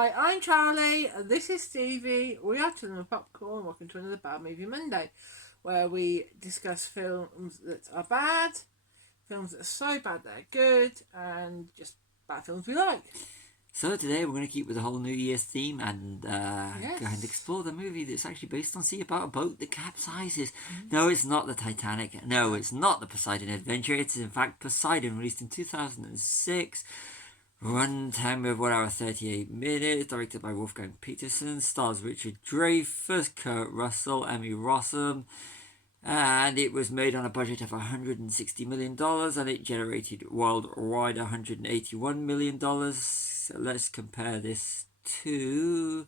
Hi, I'm Charlie. This is Stevie. We are Chilling with Popcorn. Welcome to another Bad Movie Monday, where we discuss films that are bad, films that are so bad they're good, and just bad films we like. So today we're going to keep with the whole New Year's theme and go and explore the movie that's actually based on about a boat that capsizes. No, it's not the Titanic. No, it's not the Poseidon Adventure. It's in fact Poseidon, released in 2006. Run time of 1 hour 38 minutes. Directed by Wolfgang Peterson. Stars Richard Dreyfuss, Kurt Russell, Emmy Rossum. And it was made on a budget of $160 million and it generated worldwide $181 million. So let's compare this to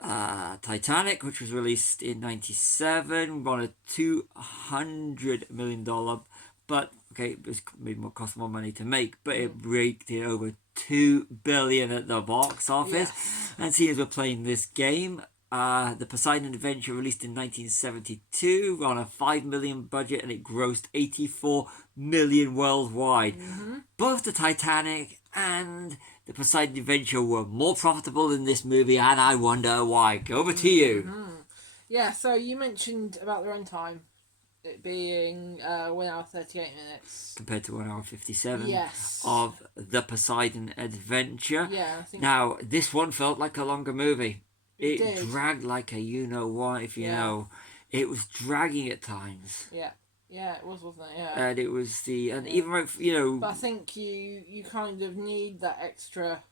Titanic, which was released in 1997, won a $200 million, but okay, it cost more money to make, but it raked in over $2 billion at the box office. And seeing as we're playing this game, the Poseidon Adventure, released in 1972, on a $5 million budget, and it grossed $84 million worldwide. Both the Titanic and the Poseidon Adventure were more profitable than this movie, and I wonder why. Over to you. Yeah, so you mentioned about the runtime, it being 1 hour 38 minutes. Compared to 1 hour 57 Yes. of the Poseidon Adventure. Yeah, I think. Now, this one felt like a longer movie. It did. dragged like a you-know-what, if you know. It was dragging at times. Yeah, it was, wasn't it? Yeah. And it was even if, you know... But I think you kind of need that extra,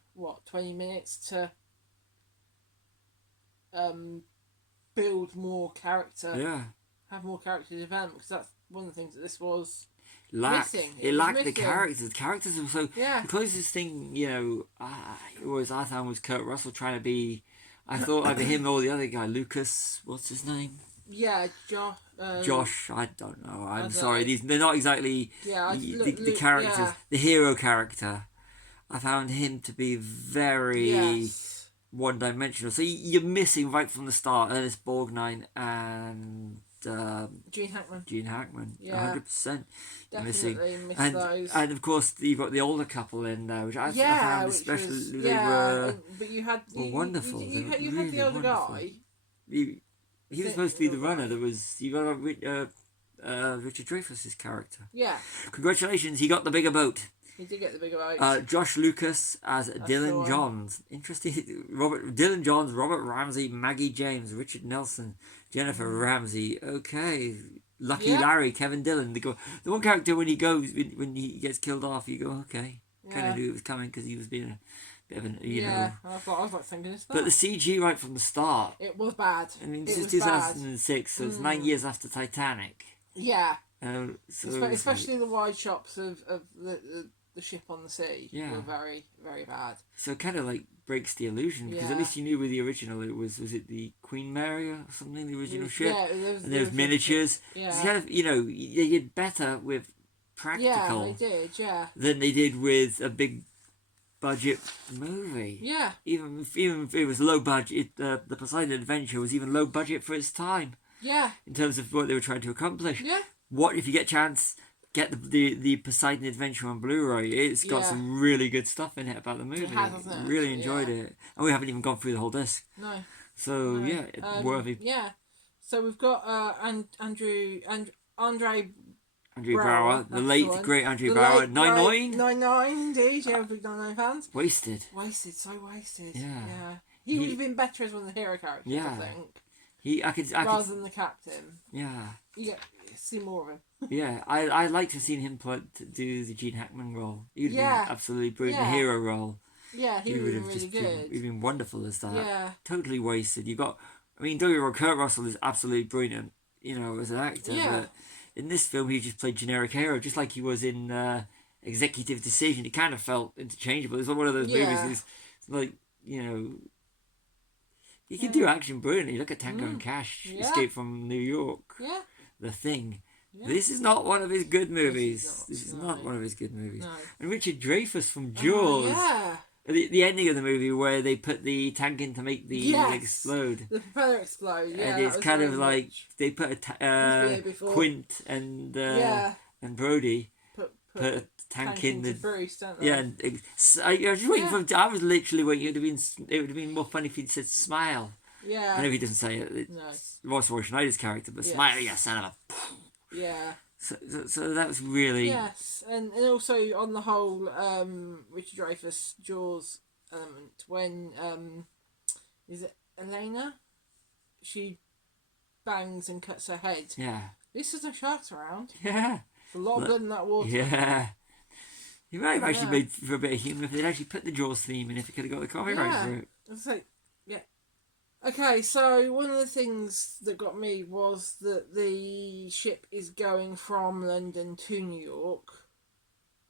20 minutes to build more character. Yeah. Have more character development, because that's one of the things that this was missing. It lacked missing. The characters. The characters were so... Yeah. The closest thing, I found was Kurt Russell trying to be... I thought either him or the other guy, Lucas, what's his name? Yeah, Josh, I don't know. I'm sorry. They're not exactly the characters. Yeah. The hero character, I found him to be very one-dimensional. So you're missing right from the start Ernest Borgnine and Gene Hackman. Yeah, 100%. Definitely missing. Those. And of course you've got the older couple in there, which I found especially but you had wonderful. You had really the older wonderful. guy. He was supposed to be the runner. There was Richard Dreyfuss's character. Yeah. Congratulations, he got the bigger boat. He did get the bigger boat. Josh Lucas as Dylan Johns. Interesting. Dylan Johns, Robert Ramsey, Maggie James, Richard Nelson, Jennifer Ramsey. Okay. Lucky Larry, Kevin Dillon. The one character when he gets killed off, you go, okay. Kind of knew it was coming because he was being a bit of an, know. I was like thinking it's that. But the CG right from the start. It was bad. I mean, this is 2006, so it's 9 years after Titanic. Yeah. So especially the wide shots of the ship on the sea were very, very bad. So it kind of like breaks the illusion, because at least you knew with the original it was it the Queen Mary or something, the original ship? Yeah, and there was miniatures. Yeah. So kind of, they did better with practical they did, than they did with a big budget movie. Yeah. Even if it was low budget, the Poseidon Adventure was even low budget for its time. Yeah. In terms of what they were trying to accomplish. Yeah. What if you get a chance? Get the Poseidon Adventure on Blu-ray. It's got some really good stuff in it about the movie. It has, hasn't it? Really enjoyed it, and we haven't even gone through the whole disc. No. So worthy. Yeah. So we've got Andre Bauer, the late great Andre Bauer, 9-9 indeed. Yeah, big 9-9 fans. Wasted. So wasted. Yeah. He would have been better as one of the hero characters. Yeah. I think. Rather than the captain. Yeah. You see more of him. Yeah, I like to see him do the Gene Hackman role. He'd been absolutely brilliant, the hero role. Yeah, he would have been really good. He'd been wonderful as that. Yeah. Totally wasted. Don't get me wrong, Kurt Russell is absolutely brilliant, as an actor. Yeah. But in this film, he just played generic hero, just like he was in Executive Decision. It kind of felt interchangeable. It's one of those movies. It's like, he can do action brilliantly. Look at Tango and Cash, Escape from New York. Yeah. The Thing. Yeah. This is not one of his good movies. This is No. not one of his good movies. No. And Richard Dreyfuss from Jaws. The ending of the movie where they put the tank in to make the explode. The propeller explode. Yeah. And it's kind of like they put Quint and Brody. put a tank in the Bruce, don't they? yeah. And I was just waiting for. I was literally waiting. It would have been more funny if he'd said smile. Yeah. I know he doesn't say it. It's Roy Schneider's character, but smile, you son of a. Yeah. So that was really. Yes, and also on the whole, Richard Dreyfuss Jaws element when is it Elena? She bangs and cuts her head. Yeah. This is no sharks around. Yeah. A lot of blood in that water. Yeah. You might have actually made for a bit of humour if they'd actually put the Jaws theme in, if they could have got the copyright for it. It's like, yeah. Okay, so one of the things that got me was that the ship is going from London to New York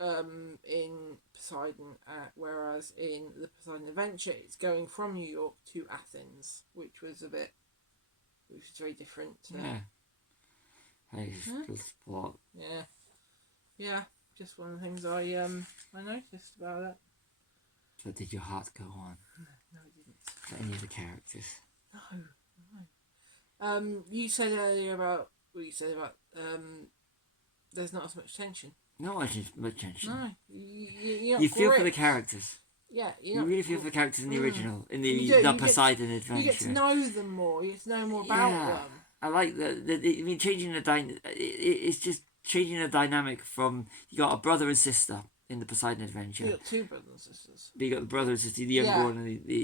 in Poseidon, whereas in the Poseidon Adventure it's going from New York to Athens, which was very different. Yeah. Hey, spot. Yeah. Yeah, just one of the things I noticed about it. So did your heart go on? No, it didn't. For any of the characters? No. You said earlier about there's not as much tension. Not much tension. No, you feel for the characters. Yeah, you really feel for the characters in the original, in the Poseidon Adventure. You get to know them more. You get to know more about them. I like changing the it's just changing the dynamic from you got a brother and sister in the Poseidon Adventure. You got two brothers and sisters. You got the brother and sister, the younger one,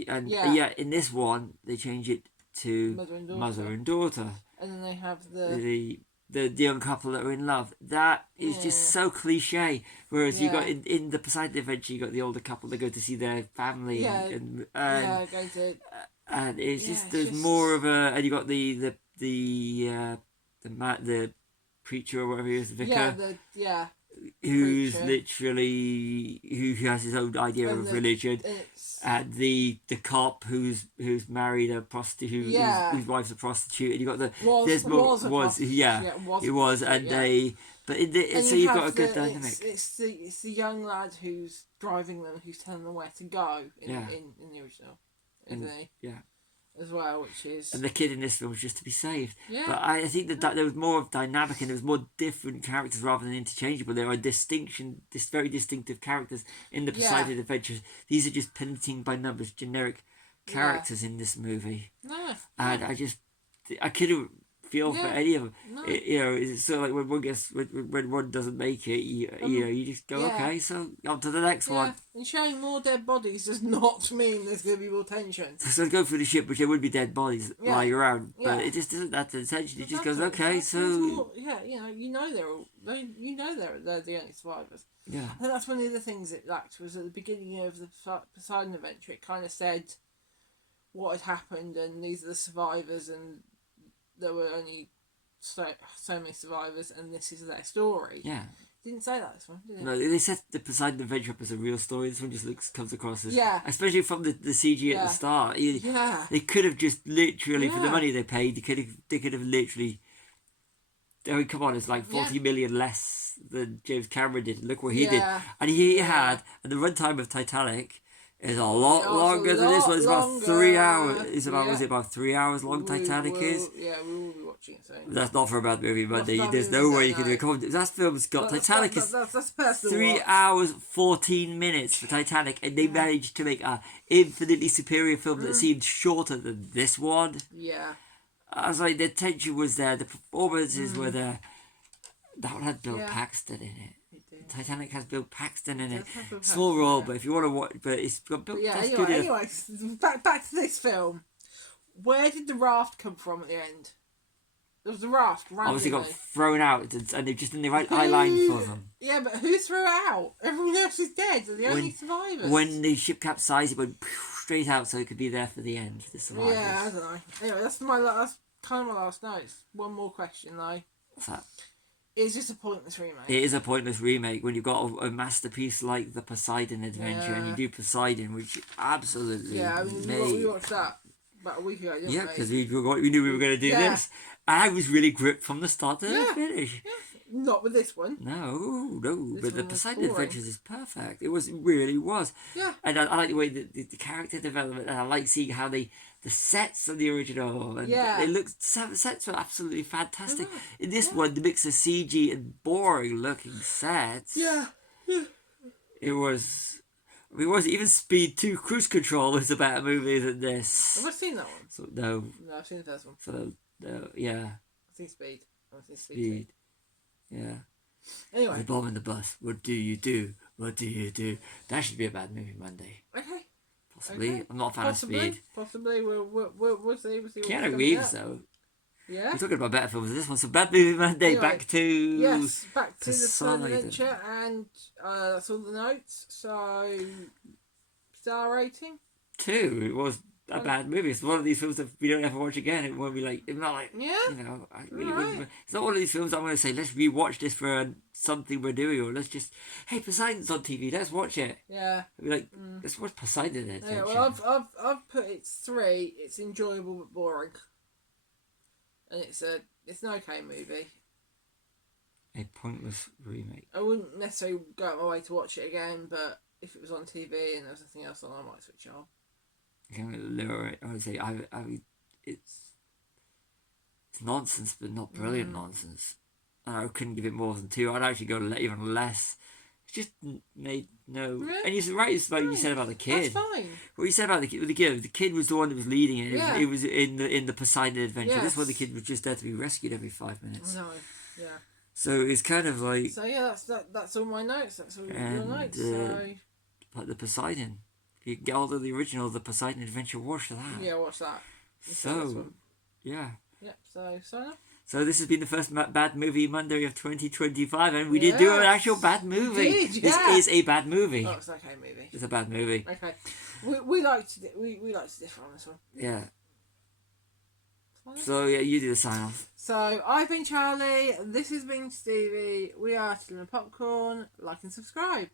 and in this one they change it to mother and daughter. And then they have the young couple that are in love. That is just so cliche. Whereas you got in the Poseidon Adventure, you got the older couple that go to see their family, and it's just there's more of a, and you got the preacher or whatever he is, the vicar. Who's preacher. Literally who has his own idea of religion, and the cop who's married a prostitute, whose wife's a prostitute, and you got so you've got a good dynamic. It's the young lad who's driving them, who's telling them where to go in the original, isn't he? Yeah. As well, which is... And the kid in this film was just to be saved. Yeah. But I think that there was more of dynamic and there was more different characters rather than interchangeable. There are very distinctive characters in the Poseidon Adventures. These are just painting by numbers generic characters in this movie. No. And I couldn't feel for any of them. No. It's sort of like when one doesn't make it, you just go, okay, so on to the next one. And showing more dead bodies does not mean there's going to be more tension. So go through the ship, which there would be dead bodies lying around, but it just doesn't have the tension. It just goes, okay, so more, they're the only survivors. Yeah, I think that's one of the things it lacked was at the beginning of the Poseidon Adventure. It kind of said what had happened, and these are the survivors, and there were only so many survivors, and this is their story. Yeah. Didn't say that this one, did it? No, they set the Poseidon Adventure up as a real story. This one just comes across as... Yeah. Especially from the CG at the start. They could have just literally, for the money they paid, they could have literally... I mean, come on, it's like 40 million less than James Cameron did. Look what he did. And he had... And the runtime of Titanic is a lot longer than this one. It's about 3 hours. Was it about 3 hours long? Titanic is. Yeah, we will be watching it soon. That's not for a bad movie, but there's no way you can do it. Come on, that film's got Titanic is that's personal 3 hours 14 minutes for Titanic, and they managed to make a infinitely superior film that seemed shorter than this one. Yeah. I was like, the tension was there, the performances were there. That one had Bill Paxton in it. Titanic has Bill Paxton in it. Small role, but if you want to watch, but it's got Bill. But anyway, back to this film. Where did the raft come from at the end? There was a raft randomly. Obviously got thrown out, and they're just in the right eye line for them. Yeah, but who threw it out? Everyone else is dead. They're the only survivors. When the ship capsized, it went straight out, so it could be there for the end for the survivors. Yeah, I don't know. Anyway, that's kind of my last notes. One more question though. What's that? Is this a pointless remake? It is a pointless remake when you've got a masterpiece like the Poseidon Adventure and you do Poseidon, which absolutely we watched that about a week ago, didn't we? Yeah, because we knew we were going to do this. I was really gripped from the start to the finish. Not with this one. No, This but the one was Poseidon boring. Adventures is perfect. It really was. Yeah. And I like the way the character development, and I like seeing how the sets of the original, and Yeah. they look, the sets were absolutely fantastic. Mhm. In this Yeah. one, the mix of CG and boring looking sets. Yeah. Yeah. It was. I mean, even Speed 2 Cruise Control is a better movie than this. Have I seen that one? So, no. No, I've seen the first one. So, no, yeah. I've seen Speed. I've seen Speed. Yeah. Anyway. The bomb in the bus. What do you do? What do you do? That should be a bad movie Monday. Okay. Possibly. Okay. I'm not a fan of Speed. Possibly. We'll see. Keanu Reeves, though. Yeah. We're talking about better films than this one. So bad movie Monday. Anyway, Back to back to the Poseidon Poseidon. Adventure, and that's all the notes. So star rating. 2. It was a bad movie. It's one of these films that we don't ever watch again. It won't be like, it's not like, Yeah. you know, I really Right. wouldn't. It's not one of these films I'm going to say, let's rewatch this for something we're doing, or let's just, hey, Poseidon's on TV, let's watch it. Yeah. I'd be like, let's watch Poseidon Adventure. Yeah. Well, I've put it's 3. It's enjoyable but boring, and it's an okay movie. A pointless remake. I wouldn't necessarily go out my way to watch it again, but if it was on TV and there was nothing else on, I might switch it on. I would say it's nonsense, but not brilliant nonsense. And I couldn't give it more than 2. I'd actually go even less. It just made no. Really? And you're right. It's like you said about the kid. That's fine. What you said about the kid. The kid was the one that was leading it. Yeah. It was in the Poseidon Adventure. Yes. This one, the kid was just there to be rescued every 5 minutes. No. Yeah. So it's kind of like. So yeah, that's all my notes. That's all your notes. Like the Poseidon. If you get all of the original, the Poseidon Adventure, watch that. Yeah, watch that. So, yeah. Yep. So. So this has been the first bad movie Monday of 2025, and we did do an actual bad movie. We did, yeah. This is a bad movie. Oh, it's an okay movie. It's a bad movie. Okay. We like to differ on this one. Yeah. So yeah, you do the sign off. So I've been Charlie. This has been Stevie. We are Chilling with Popcorn. Like and subscribe.